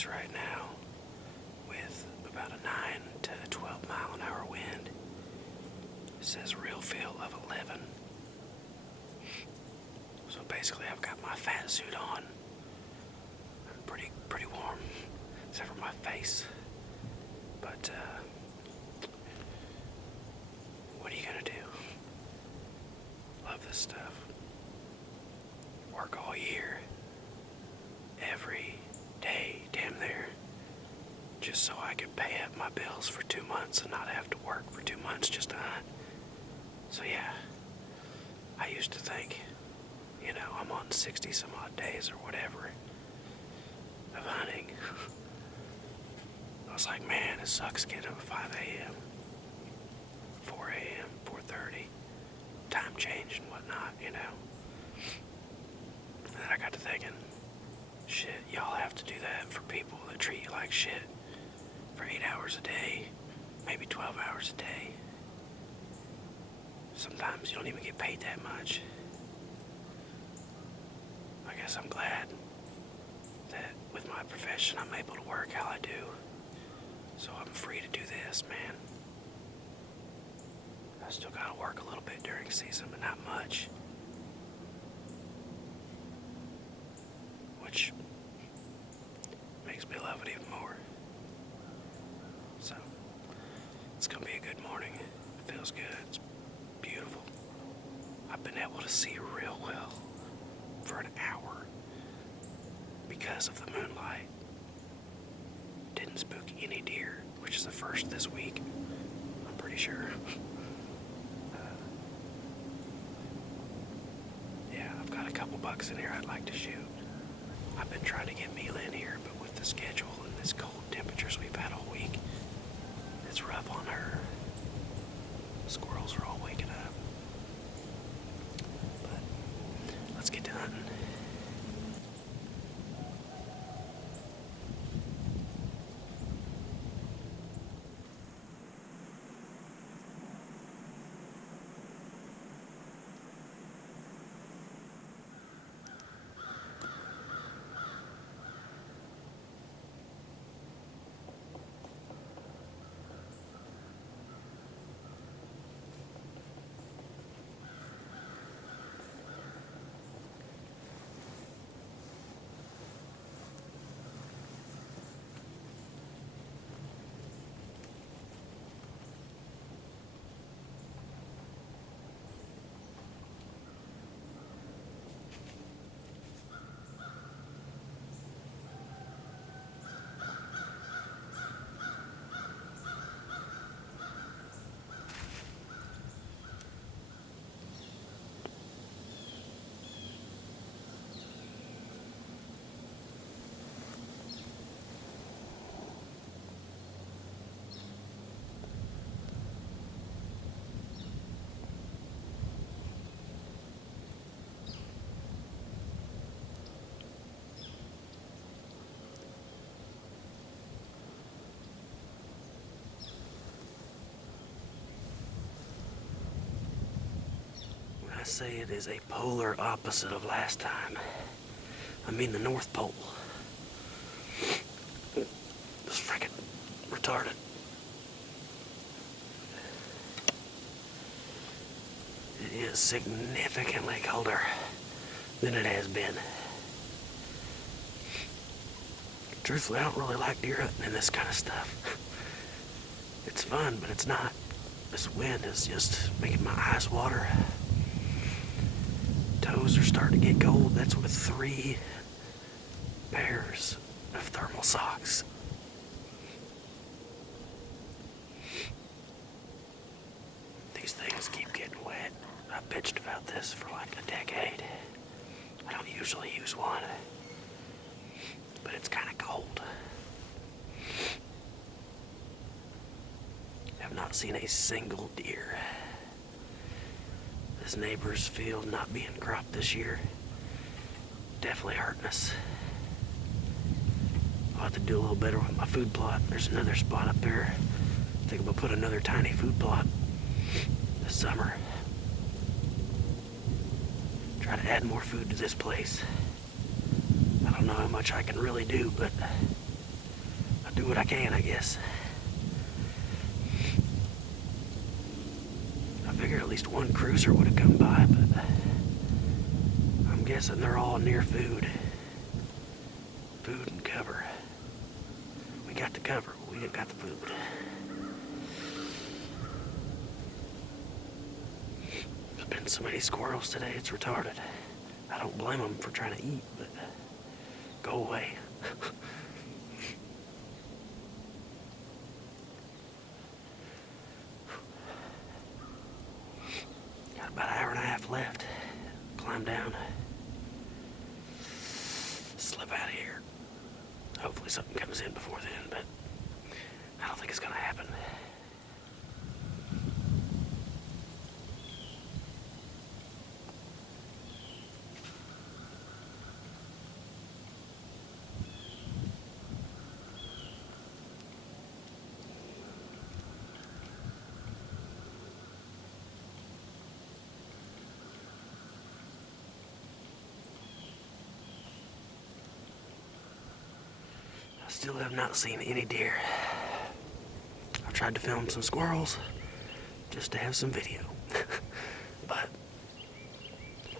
breeze right now with about a 9 to 12 mile an hour wind. It says real feel of 11. So basically I've got my fat suit on. I'm pretty warm, except for my face. But what are you gonna do? Love this stuff. Work all year, every day, damn near, just so I could pay up my bills for 2 months and not have to work for 2 months just to hunt. So yeah, I used to think, I'm on 60 some odd days or whatever of hunting. I was like, man, it sucks getting up at 5 a.m., 4 a.m., 4:30, time change and whatnot, And then I got to thinking, shit, y'all have to do that for people that treat you like shit for 8 hours a day, maybe 12 hours a day. Sometimes you don't even get paid that much. I guess I'm glad that with my profession I'm able to work how I do. So I'm free to do this, man. I still gotta work a little bit during season, but not much. Which makes me love it even more. So, it's gonna be a good morning. It feels good. It's beautiful. I've been able to see real well for an hour because of the moonlight. Didn't spook any deer, which is the first this week, I'm pretty sure. Yeah, I've got a couple bucks in here I'd like to shoot. I've been trying to get Mila in here, but with the schedule and this cold temperatures we've had all week, it's rough on her. Squirrels are all waking up. But let's get to hunting. I say it is a polar opposite of last time. I mean the North Pole. It's freaking retarded. It is significantly colder than it has been. Truthfully, I don't really like deer hunting and this kind of stuff. It's fun, but it's not. This wind is just making my eyes water. Toes are starting to get cold. That's with 3 pairs of thermal socks. These things keep getting wet. I've bitched about this for like a decade. I don't usually use one, but it's kind of cold. I've not seen a single deer. This neighbor's field not being cropped this year definitely hurting us. I'll have to do a little better with my food plot. There's another spot up there. I think I'm gonna put another tiny food plot this summer. Try to add more food to this place. I don't know how much I can really do, but do what I can, I guess. I figured at least one cruiser would have come by, but I'm guessing they're all near food. Food and cover. We got the cover, but we ain't got the food. There's been so many squirrels today, it's retarded. I don't blame them for trying to eat, but go away. Got about an hour and a half left. Climb down. Slip out of here. Hopefully something comes in before then, but I don't think it's gonna happen. Still have not seen any deer. I've tried to film some squirrels just to have some video. But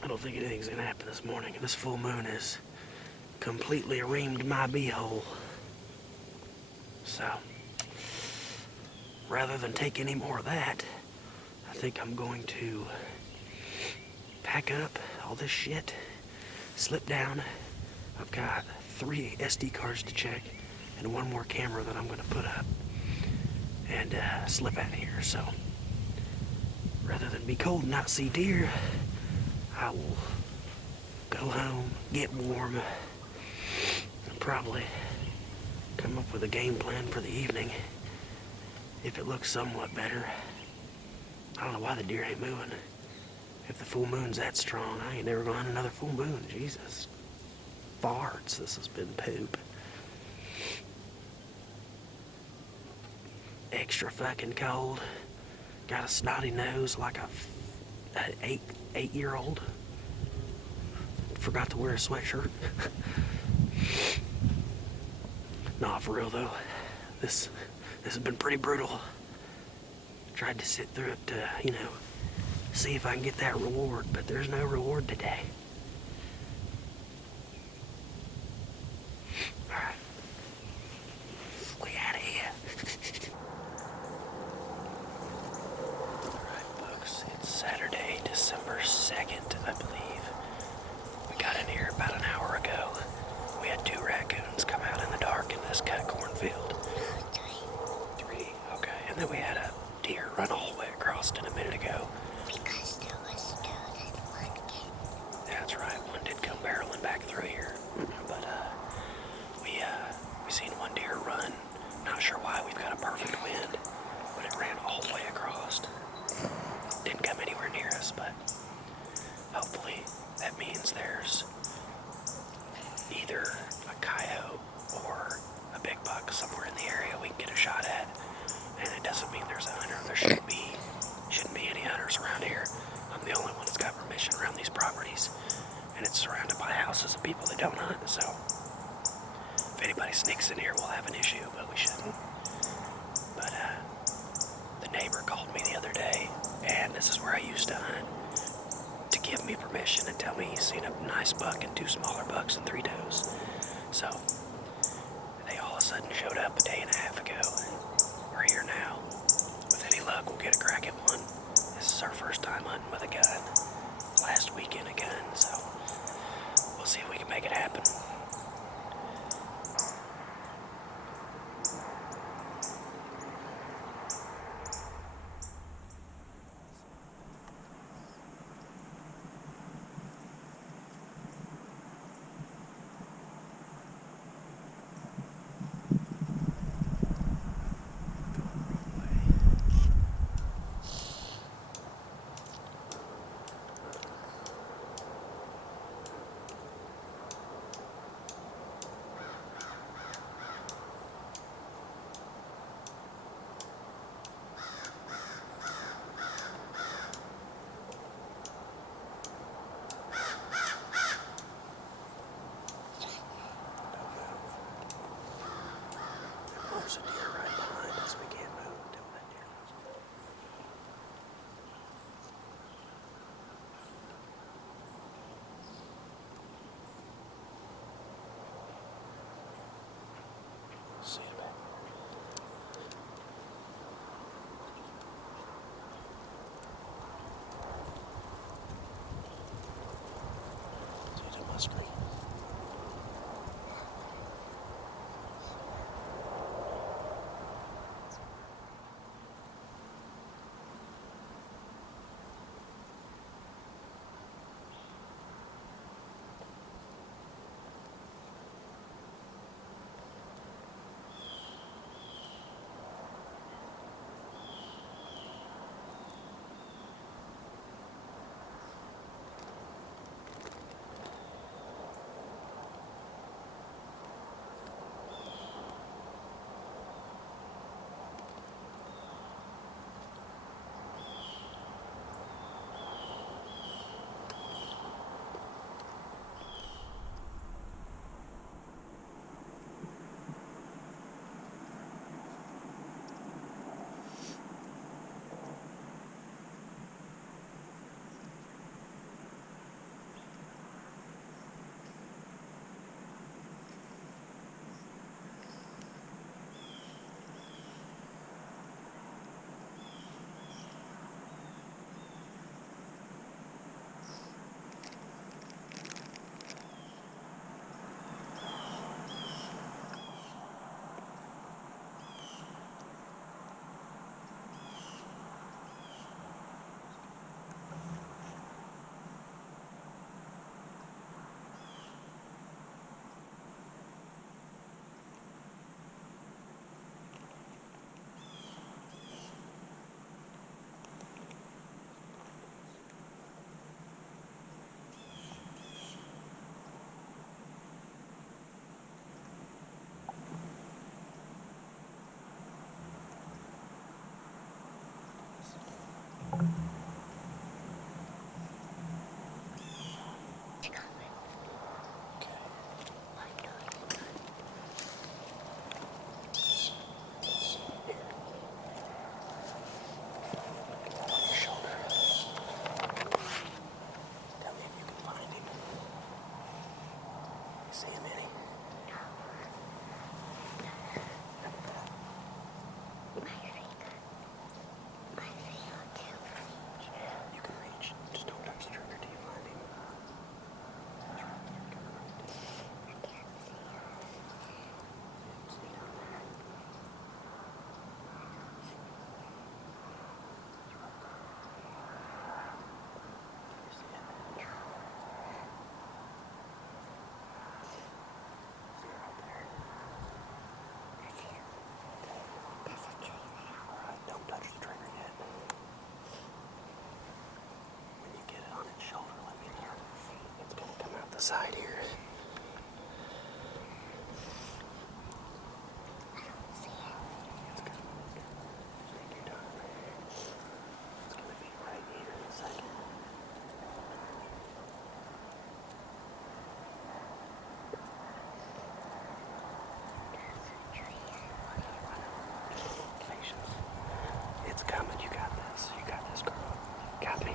I don't think anything's gonna happen this morning. This full moon has completely reamed my beehole. So, rather than take any more of that, I think I'm going to pack up all this shit, slip down. I've got 3 SD cards to check and 1 more camera that I'm going to put up and slip out of here. So rather than be cold and not see deer, I will go home, get warm, and probably come up with a game plan for the evening if it looks somewhat better. I don't know why the deer ain't moving. If the full moon's that strong, I ain't never going to have another full moon. Jesus. Farts, this has been poop. Extra fucking cold. Got a snotty nose like a 8-year-old. Forgot to wear a sweatshirt. Nah, for real though. This has been pretty brutal. Tried to sit through it to, see if I can get that reward, but there's no reward today. Alright. We out of here. Alright, folks. It's Saturday, December 2nd, I believe. We got in here about an hour ago. We had 2 raccoons come out in the dark in this cut cornfield. 3. Okay. And then we had a deer run all the way across it a minute ago. Because there was 2 that one came. Yeah, there's a deer right behind us. We can't move until that deer goes. See you back. See you to my screen. Side here. It's gonna be right here in a second. Patience. It's coming. You got this. You got this, girl. Got me.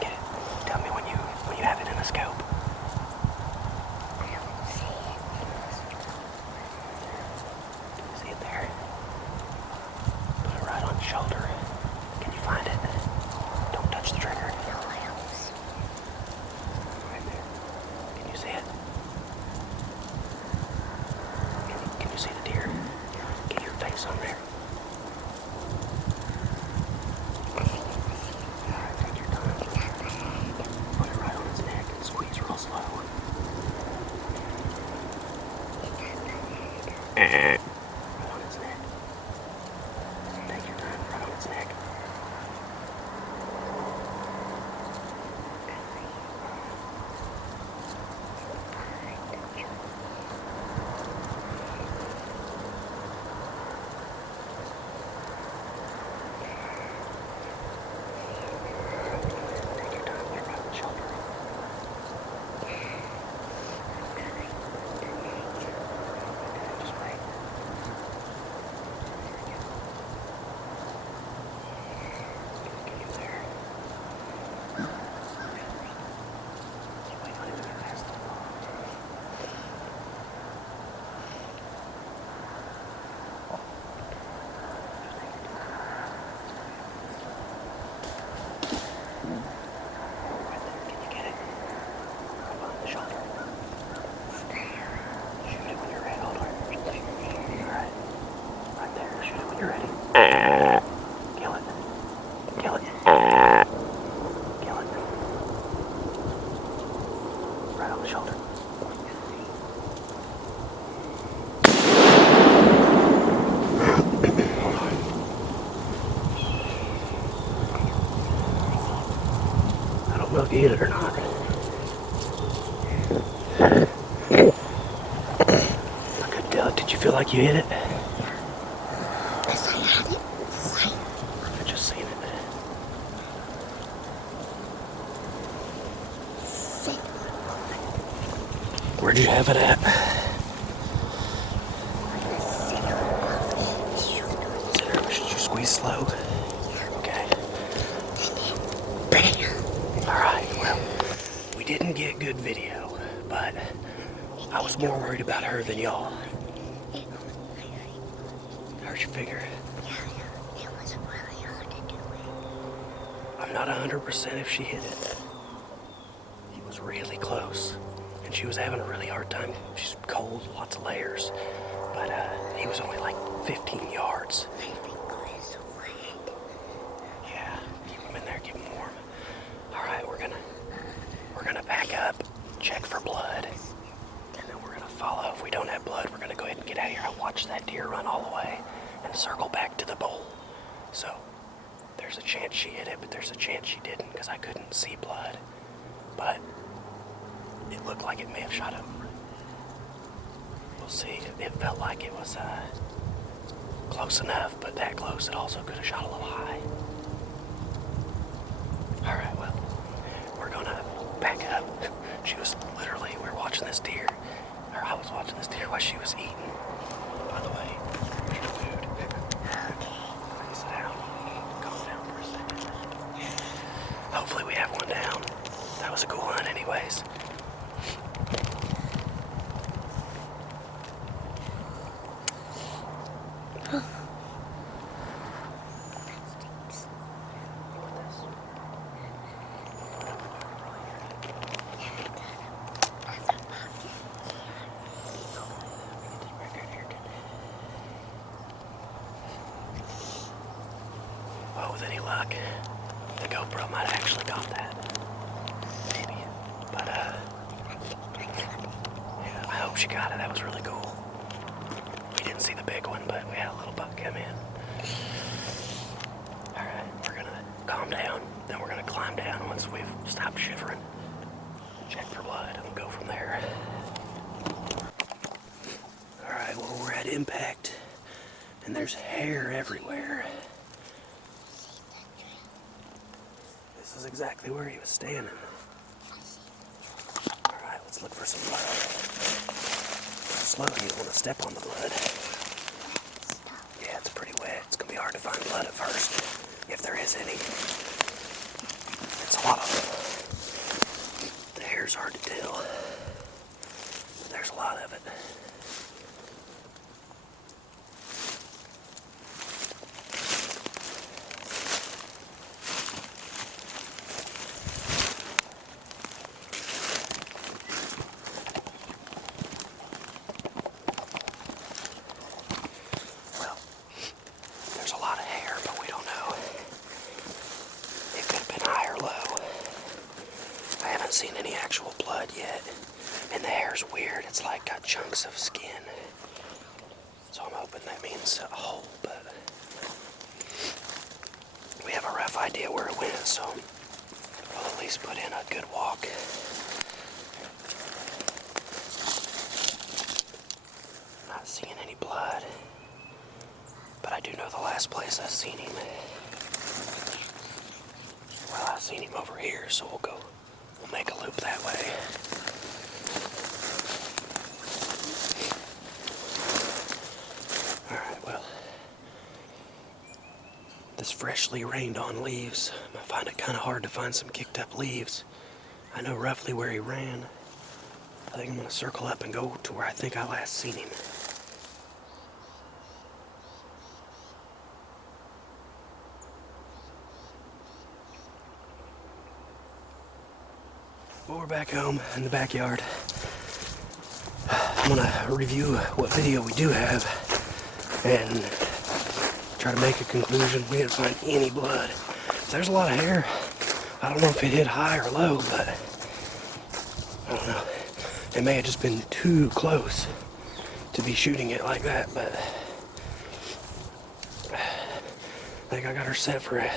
Get it. Tell me when you have it in a scope. Can you see it there? Put it right on your shoulder. Can you find it? Don't touch the trigger. Right there. Can you see it? Can you see the deer? Get your face on there. Right on its neck. Take your time, right on its neck. Take your time, get right on the shoulder. you hit it or not. I couldn't tell. Did you feel like you hit it? Because I had it right. I just seen it. Where'd you have it at? Should you squeeze slow? Okay. Alright, well, we didn't get good video, but I was more worried about her than y'all. How'd you figure? It was really hard to do it. I'm not 100% if she hit it. He was really close, and she was having a really hard time. She's cold, lots of layers, but he was only like 15 yards. My finger is wet. Yeah, keep him in there, keep him warm. All right, we're gonna back up, check for blood, and then we're gonna follow. If we don't have blood, we're gonna go ahead and get out of here. I watched that deer run all the way and circle back to the bowl. So there's a chance she hit it, but there's a chance she didn't because I couldn't see blood. But it looked like it may have shot over. We'll see. It felt like it was close enough, but that close it also could have shot a little high. All right, well, we're gonna back up. She was literally, we were watching this deer, or I was watching this deer while she was eating. By the way, here's your food. Sit down. Calm down for a second. Hopefully we have one down. That was a cool hunt anyways. Well, with any luck, the GoPro might have actually got that. Maybe. But, yeah, I hope she got it. That was really cool. We didn't see the big one, but we had a little buck come in. Alright, we're gonna calm down. Then we're gonna climb down once we've stopped shivering. Check for blood, and we'll go from there. Alright, well, we're at impact, and there's hair everywhere. This is exactly where he was standing. Alright, let's look for some blood. Slow, you don't want to step on the blood. Yeah, it's pretty wet. It's going to be hard to find blood at first, if there is any. It's a lot of... The hair's hard to tell. But there's a lot of it. Seen any actual blood yet, and the hair's weird. It's like got chunks of skin, so I'm hoping that means a hole, but we have a rough idea where it went, so we'll at least put in a good walk. Not seeing any blood, but I do know the last place I've seen him. Well, I've seen him over here, so we'll make a loop that way. Alright, well, this freshly rained on leaves, I find it kind of hard to find some kicked up leaves. I know roughly where he ran. I think I'm going to circle up and go to where I think I last seen him. Well, we're back home in the backyard. I'm gonna review what video we do have and try to make a conclusion. We didn't find any blood. There's a lot of hair. I don't know if it hit high or low, but I don't know. It may have just been too close to be shooting it like that, but I think I got her set for an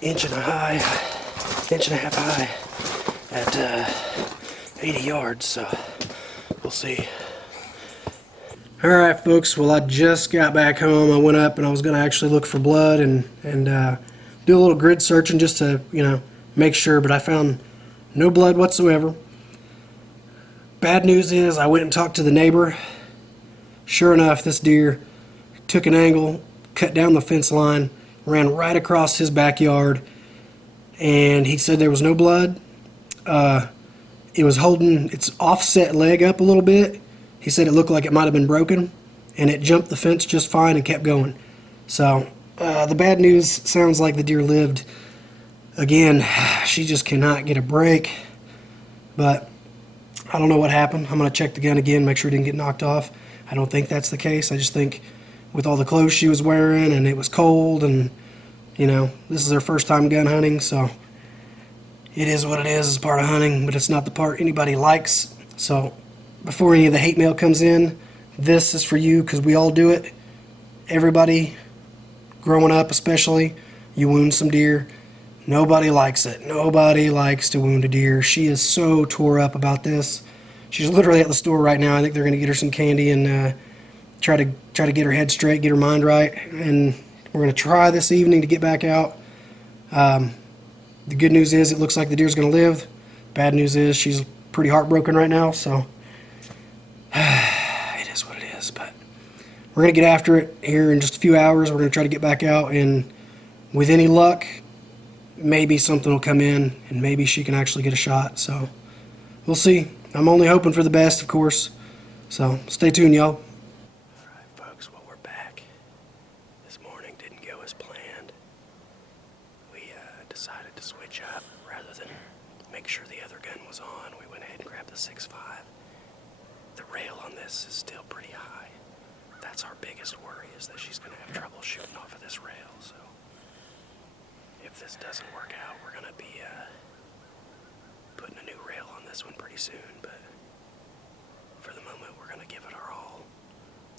inch and a half high. at 80 yards, so we'll see. Alright folks, well I just got back home. I went up and I was going to actually look for blood and do a little grid searching just to, make sure, but I found no blood whatsoever. Bad news is I went and talked to the neighbor. Sure enough, this deer took an angle, cut down the fence line, ran right across his backyard, and he said there was no blood. It was holding its offset leg up a little bit. He said it looked like it might have been broken, and it jumped the fence just fine and kept going. So the bad news sounds like the deer lived. Again, she just cannot get a break, but I don't know what happened. I'm going to check the gun again, make sure it didn't get knocked off. I don't think that's the case. I just think with all the clothes she was wearing and it was cold and, this is her first time gun hunting, so it is what it is. It's part of hunting, but it's not the part anybody likes. So before any of the hate mail comes in, this is for you because we all do it. Everybody, growing up especially, you wound some deer. Nobody likes it. Nobody likes to wound a deer. She is so tore up about this. She's literally at the store right now. I think they're going to get her some candy and try to get her head straight, get her mind right. And we're going to try this evening to get back out. The good news is it looks like the deer's going to live. Bad news is she's pretty heartbroken right now, so it is what it is. But we're going to get after it here in just a few hours. We're going to try to get back out, and with any luck, maybe something will come in, and maybe she can actually get a shot. So we'll see. I'm only hoping for the best, of course. So stay tuned, y'all. Alright, folks, well, we're back. This morning didn't go as planned. We decided to switch up. Rather than make sure the other gun was on, we went ahead and grabbed the 6.5. The rail on this is still pretty high. That's our biggest worry, is that she's going to have trouble shooting off of this rail. So if this doesn't work out, we're going to be putting a new rail on this one pretty soon. But for the moment, we're going to give it our all.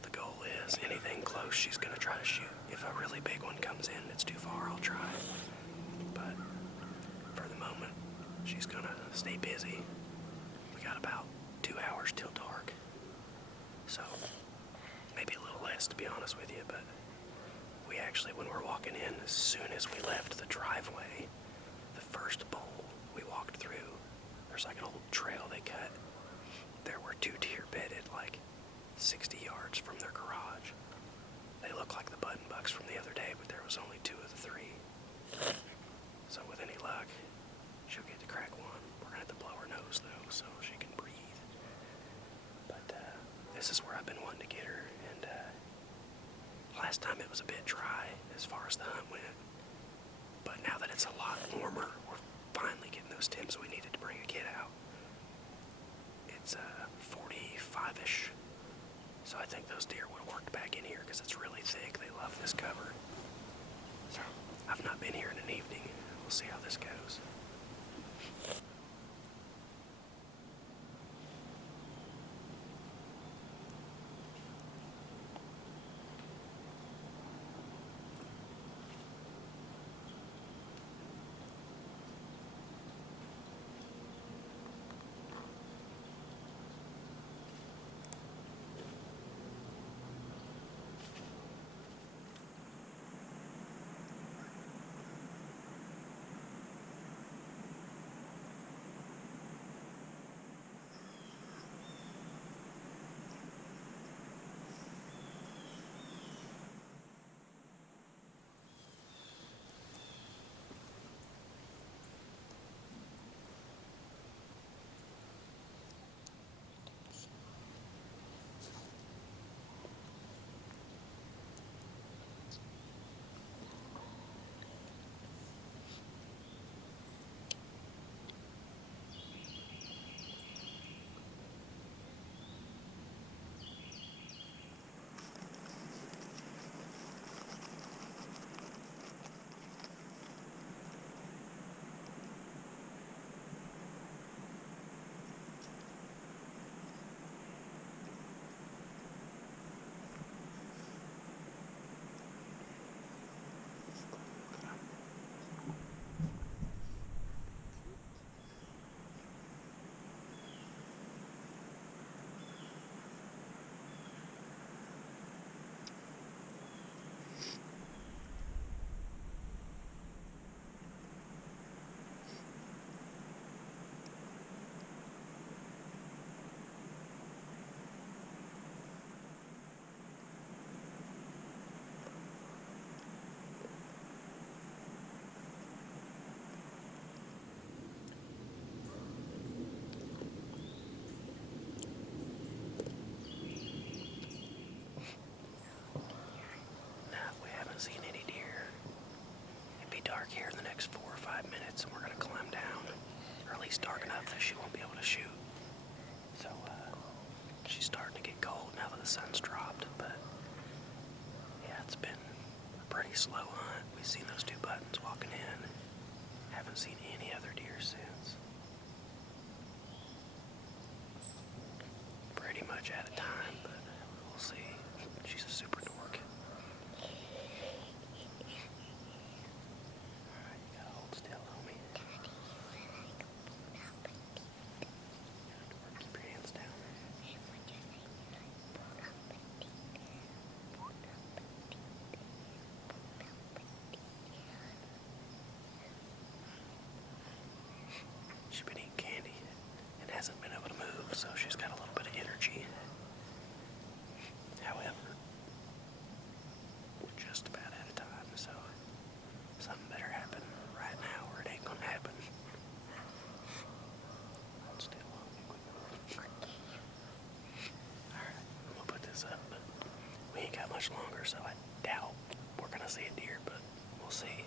The goal is anything close she's going to try to shoot. If a really big one comes in that's too far, I'll try. But for the moment, she's going to stay busy. We got about 2 hours till dark. So maybe a little less, to be honest with you. But we actually, when we're walking in, as soon as we left the driveway, the first bowl we walked through, there's like an old trail they cut. There were 2 deer bedded like 60 yards from their garage. They look like the button bucks from the other day, but there was only 2 of the 3. So with any luck, she'll get to crack one. We're gonna have to blow her nose though, so she can breathe. But this is where I've been wanting to get her, and last time it was a bit dry as far as the hunt went. But now that it's a lot warmer, we're finally getting those temps we needed to bring a kid out. It's 45-ish. So I think those deer would have worked back in here because it's really thick. They love this cover. So I've not been here in an evening. We'll see how this goes. least dark enough that she won't be able to shoot. So she's starting to get cold now that the sun's dropped. But yeah, it's been a pretty slow hunt. We've seen those two buttons walking in. Haven't seen any other deer since. Pretty much out of time, but we'll see. She's a super dork. Alright, you gotta hold still, homie. Keep your hands down. She's been eating candy and hasn't been able to move, so she's got a little bit of energy. However, we're just about out of time, so something better happen right now or it ain't gonna happen. Hold still. Alright, I'm gonna put this up, but we ain't got much longer, so I doubt we're gonna see a deer, but we'll see.